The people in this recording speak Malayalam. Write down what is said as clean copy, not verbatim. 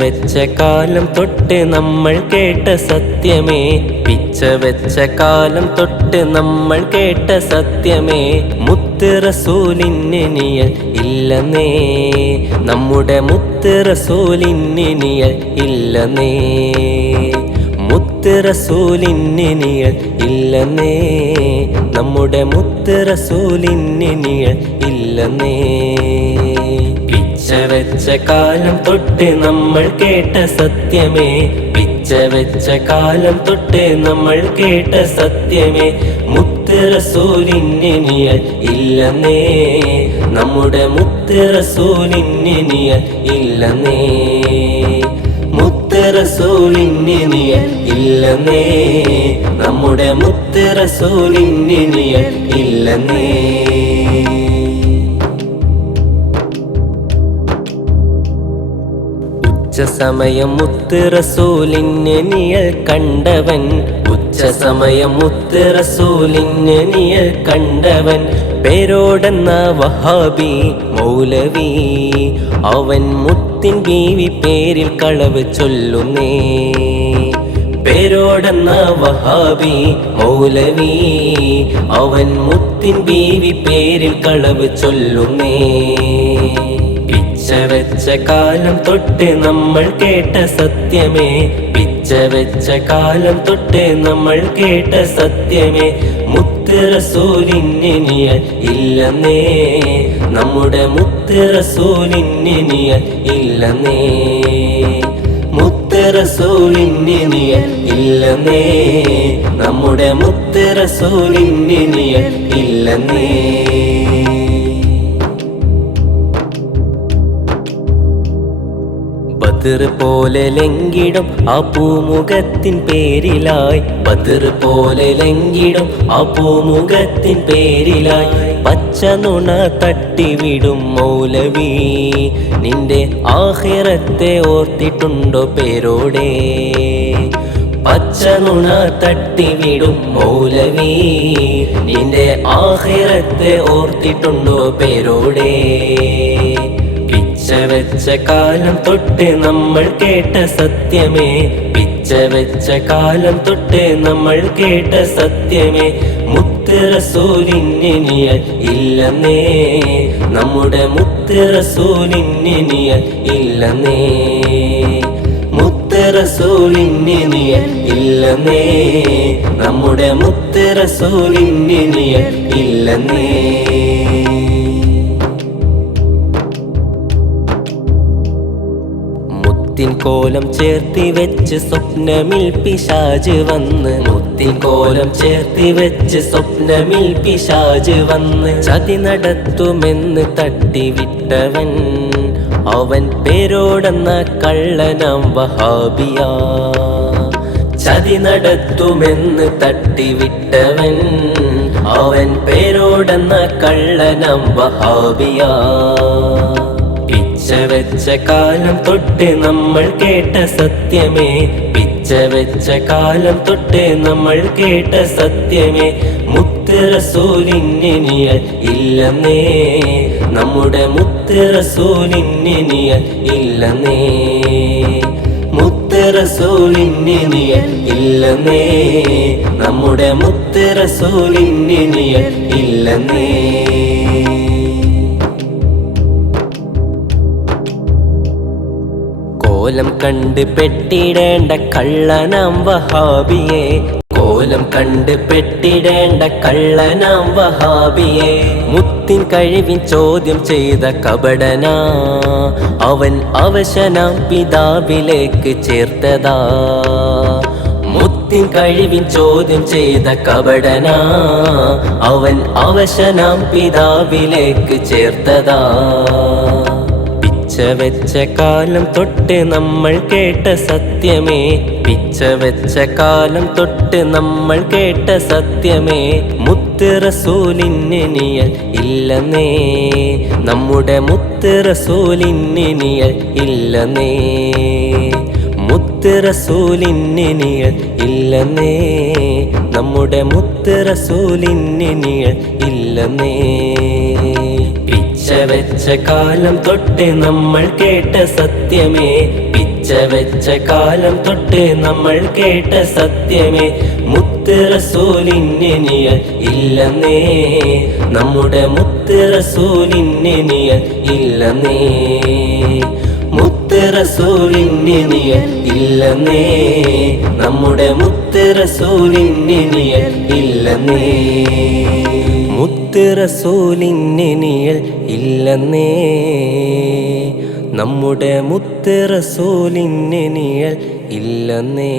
വെച്ച കാലം തൊട്ട് നമ്മൾ കേട്ട സത്യമേ, പിച്ച വെച്ച കാലം തൊട്ട് നമ്മൾ കേട്ട സത്യമേ, മുത്ത് റസൂലിന്നിനിയൽ ഇല്ലെന്നേ, നമ്മുടെ മുത്ത് റസൂലിന്നിനിയൽ ഇല്ലെന്നേ, മുത്ത് റസൂലിന്നിനിയൽ ഇല്ലെന്നേ, നമ്മുടെ മുത്ത് റസൂലിന്നിനിയൽ ഇല്ലെന്നേ. പിച്ച വെച്ച കാലം തൊട്ട് നമ്മൾ കേട്ട സത്യമേ, പിച്ച വെച്ച കാലം തൊട്ട് നമ്മൾ കേട്ട സത്യമേ, മുത്ത് റസൂലിന്നിനിയൽ ഇല്ലെന്നേ, നമ്മുടെ മുത്ത് റസൂലിന്നിനിയൽ ഇല്ലെന്നേ, മുത്ത് റസൂലിന്നിനിയൽ ഇല്ലെന്നേ, നമ്മുടെ മുത്ത് റസൂലിന്നിനിയൽ ഇല്ലെന്നേ. ഉച്ചസമയം മുത്ത് റസൂലിന്നിനിയൽ കണ്ടവൻ, ഉച്ചസമയം മുത്ത് റസൂലിന്നിനിയൽ കണ്ടവൻ, പേരോടെന്ന വഹാബി മൗലവി, അവൻ മുത്തിൻ ബീവി പേരിൽ കളവ് ചൊല്ലുന്നേ, പേരോടെന്ന വഹാബി മൗലവി, അവൻ മുത്തിൻ ബീവി പേരിൽ കളവ് ചൊല്ലുന്നേ. പിച്ച വെച്ച കാലം തൊട്ട് നമ്മൾ കേട്ട സത്യമേ, പിച്ച വെച്ച കാലം തൊട്ട് നമ്മൾ കേട്ട സത്യമേ, മുത്ത് റസൂലിന്നിനിയൽ ഇല്ലെന്നേ, നമ്മുടെ മുത്ത് റസൂലിന്നിനിയൽ ഇല്ലെന്നേ, മുത്ത് റസൂലിന്നിനിയൽ ഇല്ലെന്നേ, നമ്മുടെ മുത്ത് റസൂലിന്നിനിയൽ ഇല്ലെന്നേ. ബദർ പോലെ ലംഘിടും ആ പൂമുഖത്തിൻ പേരിലായി, ബദർ പോലെ ലംഘിടും ആ പൂമുഖത്തിൻ പേരിലായി, പച്ച നുണ തട്ടിവിടും മൗലവി, നിന്റെ ആഖിറത്തെ ഓർത്തിട്ടുണ്ടോ പേരോടെ, പച്ച നുണ തട്ടിവിടും മൗലവി, നിന്റെ ആഖിറത്തെ ഓർത്തിട്ടുണ്ടോ പേരോടെ. പിച്ച വെച്ച കാലം തൊട്ട് നമ്മൾ കേട്ട സത്യമേ, പിച്ച വെച്ച കാലം തൊട്ട് നമ്മൾ കേട്ട സത്യമേ, മുത്ത് റസൂലിന്നിനിയൽ ഇല്ലെന്നേ, നമ്മുടെ മുത്ത് റസൂലിന്നിനിയൽ ഇല്ലെന്നേ, മുത്ത് റസൂലിന്നിനിയൽ ഇല്ലെന്നേ, നമ്മുടെ മുത്ത് റസൂലിന്നിനിയൽ ഇല്ലെന്നേ. മുത്തിൻ കോലം ചേർത്തി വെച്ച് സ്വപ്നമിൽ പിശാച് വന്ന്, മുത്തിൻ കോലം ചേർത്തി വെച്ച് സ്വപ്നമിൽ പിശാച് വന്ന്, ചതി നടത്തുമെന്ന് തട്ടിവിട്ടവൻ, അവൻ പേരോടെന്ന കള്ളനാം വഹാബിയ, ചതി നടത്തുമെന്ന് തട്ടിവിട്ടവൻ, അവൻ പേരോടെന്ന കള്ളനാം വഹാബിയ. പിച്ച വെച്ച കാലം തൊട്ട് നമ്മൾ കേട്ട സത്യമേ, പിച്ച വെച്ച കാലം തൊട്ട് നമ്മൾ കേട്ട സത്യമേ, മുത്ത് റസൂലിന്നിനിയൽ ഇല്ലെന്നേ, നമ്മുടെ മുത്ത് റസൂലിന്നിനിയൽ ഇല്ലെന്നേ, മുത്ത് റസൂലിന്നിനിയൽ ഇല്ലെന്നേ, നമ്മുടെ മുത്ത് റസൂലിന്നിനിയൽ ഇല്ലെന്നേ. കോലം കണ്ട് പെട്ടിടേണ്ട കള്ളനാം വഹാബിയെ, കോലം കണ്ട് പെട്ടിടേണ്ട കള്ളനാം വഹാബിയെ, മുത്തിൻ കഴിവിൻ ചോദ്യം ചെയ്ത കപടനാ, അവൻ അവശനാം പിതാവിലേക്ക് ചേർത്തതാ, മുത്തിൻ കഴിവിൻ ചോദ്യം ചെയ്ത കപടനാ, അവൻ അവശനാം പിതാവിലേക്ക് ചേർത്തതാ. പിച്ച വെച്ച കാലം തൊട്ട് നമ്മൾ കേട്ട സത്യമേ, പിച്ച വെച്ച കാലം തൊട്ട് നമ്മൾ കേട്ട സത്യമേ, മുത്ത് റസൂലിന്നിനിയൽ ഇല്ലെന്നേ, നമ്മുടെ മുത്ത് റസൂലിന്നിനിയൽ ഇല്ലെന്നേ, മുത്ത് റസൂലിന്നിനിയൽ ഇല്ലെന്നേ, നമ്മുടെ മുത്ത് റസൂലിന്നിനിയൽ ഇല്ലെന്നേ. പിച്ച വെച്ച കാലം തൊട്ട് നമ്മൾ കേട്ട സത്യമേ, പിച്ച വെച്ച കാലം തൊട്ട് നമ്മൾ കേട്ട സത്യമേ മുത്ത് റസൂലിന് നിഴൽ ഇല്ലെന്നേ നമ്മുടെ മുത്ത് റസൂലിന് നിഴൽ ഇല്ലെന്നേ മുത്ത് റസൂലിന് നിഴൽ ഇല്ലെന്നേ നമ്മുടെ മുത്ത് റസൂലിന് നിഴൽ ഇല്ലെന്നേ മുത്ത് റസൂലിന് നിഴൽ ഇല്ലെന്നേ നമ്മുടെ മുത്ത് റസൂലിന് നിഴൽ ഇല്ലെന്നേ